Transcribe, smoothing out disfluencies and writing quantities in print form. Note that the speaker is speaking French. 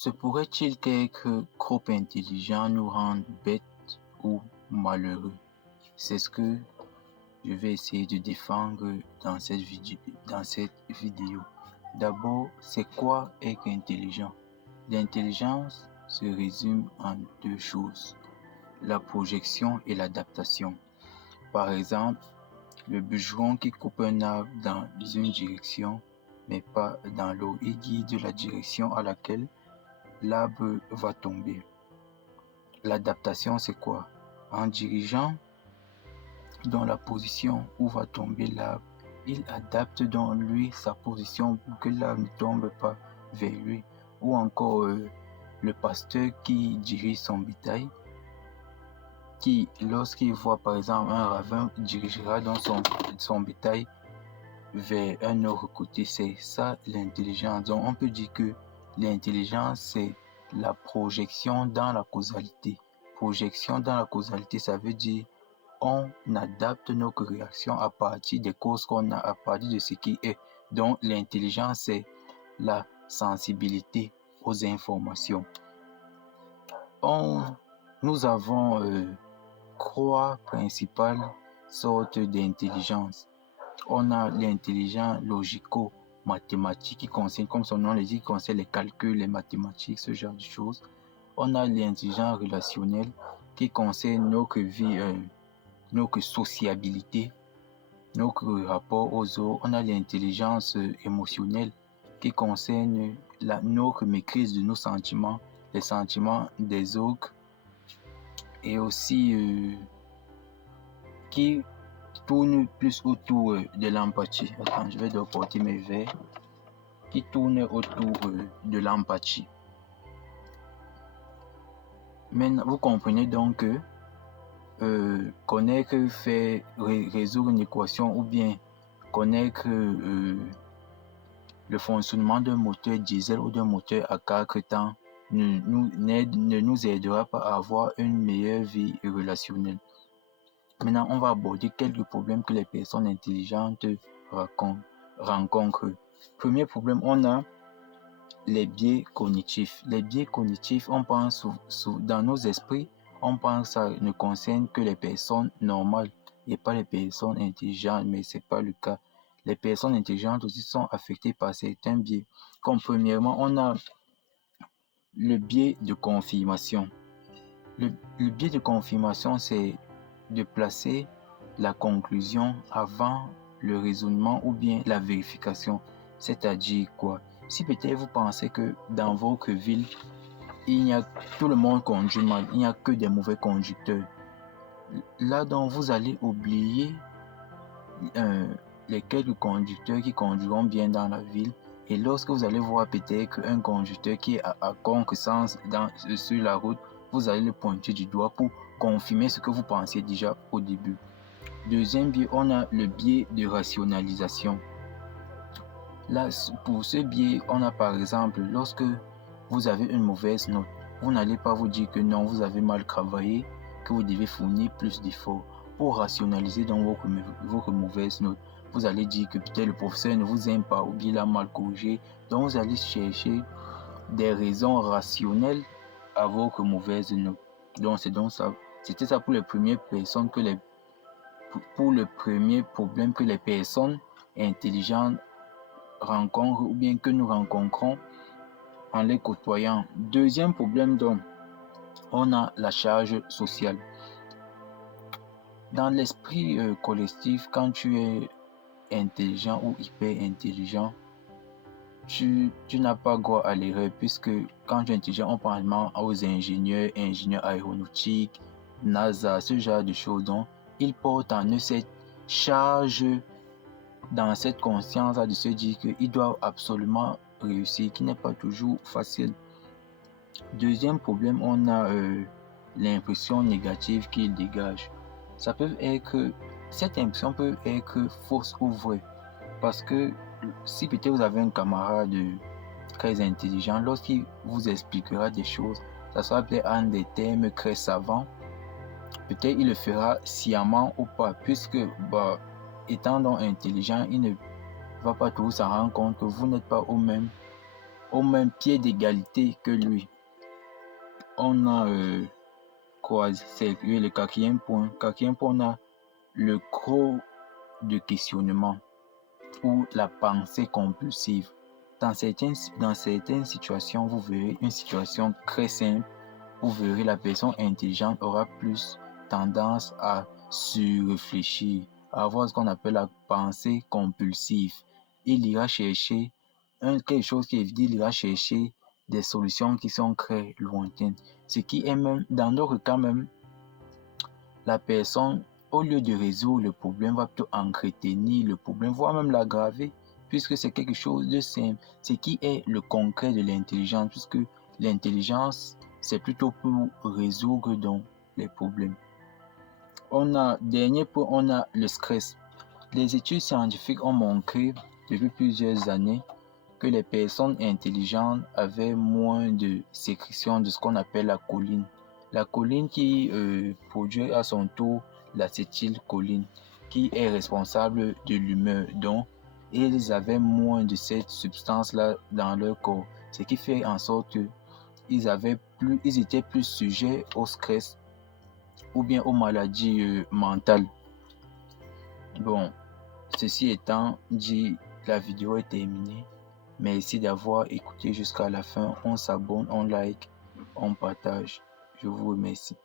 Se pourrait-il qu'être trop intelligent nous rende bêtes ou malheureux? C'est ce que je vais essayer de défendre dans cette vidéo. D'abord, c'est quoi être intelligent? L'intelligence se résume en deux choses, la projection et l'adaptation. Par exemple, le bûcheron qui coupe un arbre dans une direction, mais pas dans l'autre, il guide la direction à laquelle l'arbre va tomber. L'adaptation, c'est quoi? En dirigeant dans la position où va tomber l'arbre, il adapte dans lui sa position pour que l'arbre ne tombe pas vers lui. Ou encore le pasteur qui dirige son bétail, qui lorsqu'il voit par exemple un ravin, dirigera dans son bétail vers un autre côté. C'est ça l'intelligence. Donc on peut dire que l'intelligence, c'est la projection dans la causalité. Projection dans la causalité, ça veut dire on adapte nos réactions à partir des causes qu'on a, à partir de ce qui est. Donc l'intelligence, c'est la sensibilité aux informations. Nous avons trois principales sortes d'intelligence. On a l'intelligence logico-mathématique qui concerne, comme son nom le dit, qui concerne les calculs, les mathématiques, ce genre de choses. On a l'intelligence relationnelle qui concerne notre vie, notre sociabilité, notre rapport aux autres. On a l'intelligence émotionnelle qui concerne notre maîtrise de nos sentiments, les sentiments des autres, et aussi qui tourne plus autour de l'empathie. Attends, je vais donc porter mes verres. Qui tourne autour de l'empathie. Maintenant, vous comprenez donc que connaître, résoudre une équation ou bien connaître le fonctionnement d'un moteur diesel ou d'un moteur à 4 temps ne nous aidera pas à avoir une meilleure vie relationnelle. Maintenant, on va aborder quelques problèmes que les personnes intelligentes rencontrent. Premier problème, on a les biais cognitifs. Les biais cognitifs, on pense dans nos esprits, on pense que ça ne concerne que les personnes normales et pas les personnes intelligentes, mais c'est pas le cas. Les personnes intelligentes aussi sont affectées par certains biais. Comme premièrement, on a le biais de confirmation. Le biais de confirmation, c'est de placer la conclusion avant le raisonnement ou bien la vérification. C'est-à-dire quoi? Si peut-être vous pensez que dans votre ville, tout le monde conduit mal, il n'y a que des mauvais conducteurs. Là donc vous allez oublier les quelques conducteurs qui conduiront bien dans la ville. Et lorsque vous allez voir peut-être un conducteur qui est à contresens sur la route, vous allez le pointer du doigt pour confirmer ce que vous pensiez déjà au début. Deuxième biais, on a le biais de rationalisation. Là, pour ce biais, on a par exemple, lorsque vous avez une mauvaise note, vous n'allez pas vous dire que non, vous avez mal travaillé, que vous devez fournir plus d'efforts. Pour rationaliser donc votre mauvaise note, vous allez dire que peut-être le professeur ne vous aime pas ou bien il a mal corrigé. Donc vous allez chercher des raisons rationnelles à votre mauvaise note. Donc c'était ça pour les premières personnes pour le premier problème que les personnes intelligentes rencontrent ou bien que nous rencontrons en les côtoyant. Deuxième problème donc, on a la charge sociale. Dans l'esprit collectif, quand tu es intelligent ou hyper intelligent, tu n'as pas droit à l'erreur, puisque quand tu es intelligent, on pense aux ingénieurs aéronautiques, NASA, ce genre de choses. Donc, ils portent en eux cette charge, dans cette conscience de se dire qu'ils doivent absolument réussir, qui n'est pas toujours facile. Deuxième problème, on a l'impression négative qu'ils dégagent. Cette impression peut être fausse ou vraie, parce que si peut-être vous avez un camarade très intelligent, lorsqu'il vous expliquera des choses, ça sera peut-être en des termes très savants, peut-être il le fera sciemment ou pas, puisque étant donc intelligent, il ne va pas toujours s'en rendre compte que vous n'êtes pas au même au même pied d'égalité que lui. On a quoi? C'est le quatrième point. Quatrième point, on a le gros de questionnement ou la pensée compulsive. Dans certaines situations, vous verrez une situation très simple. Vous verrez la personne intelligente aura plus tendance à surréfléchir, à avoir ce qu'on appelle la pensée compulsive. Il ira chercher quelque chose qui est évident, il ira chercher des solutions qui sont très lointaines. Ce qui est même, dans d'autres cas même, la personne, au lieu de résoudre le problème, va plutôt entretenir le problème, voire même l'aggraver, puisque c'est quelque chose de simple. Ce qui est le concret de l'intelligence, puisque l'intelligence, c'est plutôt pour résoudre donc les problèmes. Dernier point, on a le stress. Les études scientifiques ont montré depuis plusieurs années que les personnes intelligentes avaient moins de sécrétion de ce qu'on appelle la choline. La choline qui produit à son tour l'acétylcholine, qui est responsable de l'humeur. Donc, ils avaient moins de cette substance-là dans leur corps, ce qui fait en sorte qu'ils étaient plus sujets au stress ou bien aux maladies mentales. Bon, ceci étant dit, la vidéo est terminée. Merci d'avoir écouté jusqu'à la fin. On s'abonne, on like, on partage. Je vous remercie.